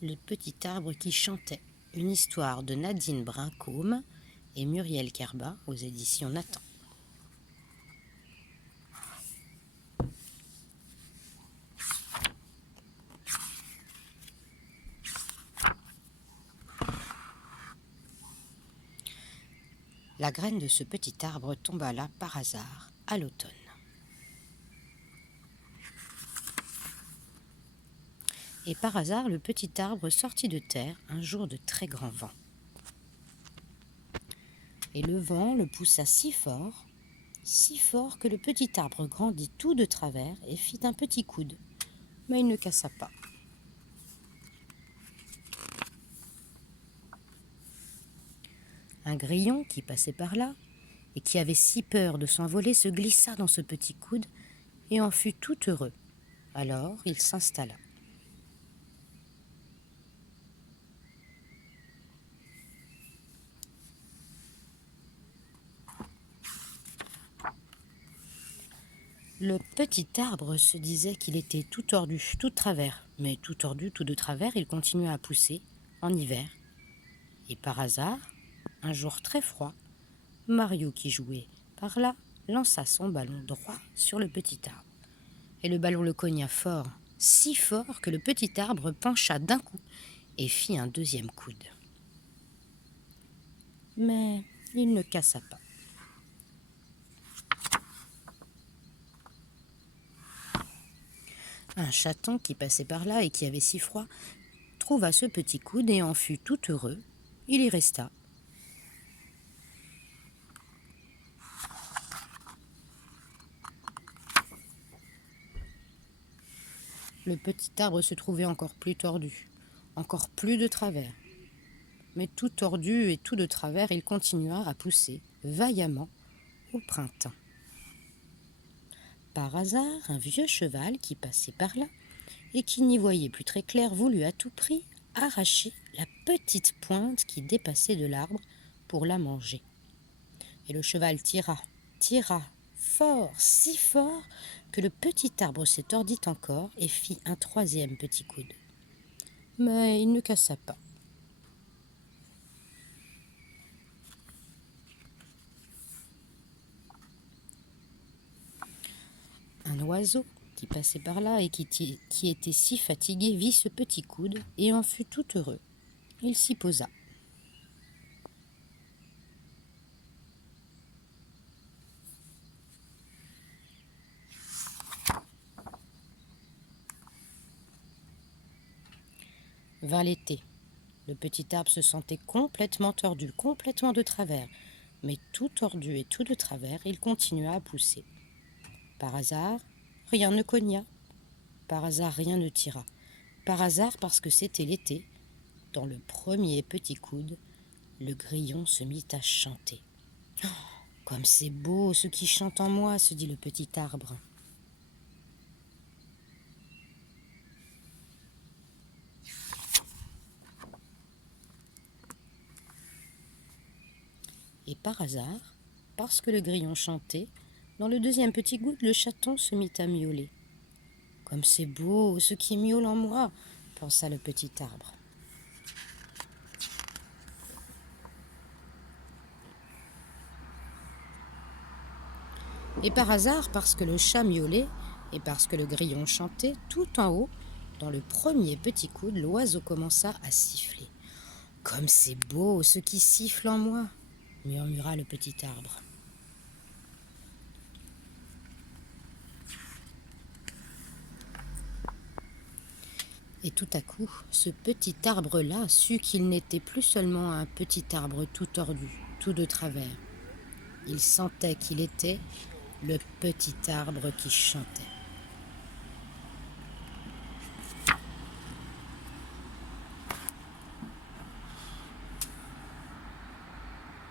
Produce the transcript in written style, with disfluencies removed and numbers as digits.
Le petit arbre qui chantait, une histoire de Nadine Brincombe et Muriel Kerba aux éditions Nathan. La graine de ce petit arbre tomba là par hasard, à l'automne. Et par hasard, le petit arbre sortit de terre un jour de très grand vent. Et le vent le poussa si fort que le petit arbre grandit tout de travers et fit un petit coude, mais il ne cassa pas. Un grillon qui passait par là et qui avait si peur de s'envoler se glissa dans ce petit coude et en fut tout heureux. Alors il s'installa. Le petit arbre se disait qu'il était tout tordu, tout de travers, mais tout tordu, tout de travers, il continuait à pousser en hiver. Et par hasard, un jour très froid, Mario qui jouait par là lança son ballon droit sur le petit arbre. Et le ballon le cogna fort, si fort que le petit arbre pencha d'un coup et fit un deuxième coude. Mais il ne cassa pas. Un chaton qui passait par là et qui avait si froid trouva ce petit coude et en fut tout heureux. Il y resta. Le petit arbre se trouvait encore plus tordu, encore plus de travers. Mais tout tordu et tout de travers, il continua à pousser vaillamment au printemps. Par hasard, un vieux cheval qui passait par là et qui n'y voyait plus très clair voulut à tout prix arracher la petite pointe qui dépassait de l'arbre pour la manger. Et le cheval tira fort, si fort que le petit arbre se tordit encore et fit un troisième petit coude. Mais il ne cassa pas. Un oiseau qui passait par là et qui était si fatigué vit ce petit coude et en fut tout heureux. Il s'y posa. Vint l'été. Le petit arbre se sentait complètement tordu, complètement de travers. Mais tout tordu et tout de travers, il continua à pousser. Par hasard, rien ne cogna. Par hasard, rien ne tira. Par hasard, parce que c'était l'été, dans le premier petit coude, le grillon se mit à chanter. Oh, comme c'est beau ce qui chante en moi, se dit le petit arbre. Et par hasard, parce que le grillon chantait, dans le deuxième petit coude, le chaton se mit à miauler. Comme c'est beau ce qui miaule en moi, pensa le petit arbre. Et par hasard, parce que le chat miaulait et parce que le grillon chantait, tout en haut, dans le premier petit coude, l'oiseau commença à siffler. Comme c'est beau ce qui siffle en moi, murmura le petit arbre. Et tout à coup, ce petit arbre-là sut qu'il n'était plus seulement un petit arbre tout tordu, tout de travers. Il sentait qu'il était le petit arbre qui chantait.